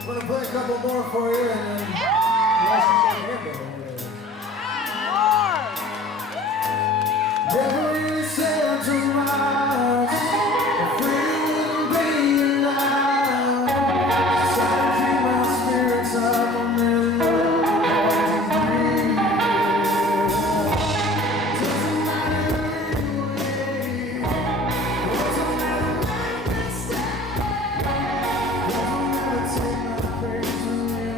I'm gonna play a couple more for you, and then you guys can get a hit. Never really said too much. Afraid of being loud. Just trying to keep my spirits up on this road. Doesn't matter anyway. Doesn't matter make mistakes. Doesn't matter take my praise from you.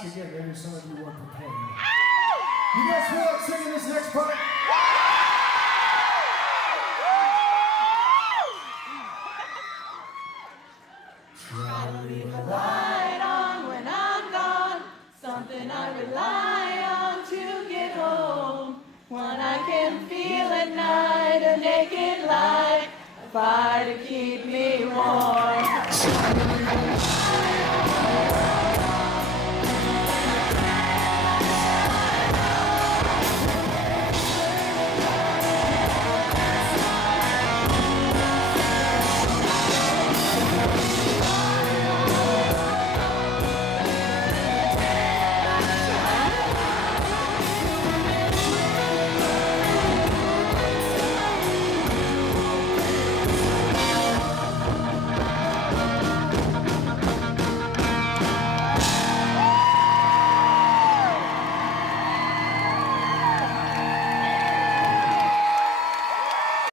Again, maybe some of you weren't prepared. You guys feel like singing this next part? Try to leave a light on when I'm gone, something I rely on to get home. One I can feel at night, a naked light, a fire to keep me warm.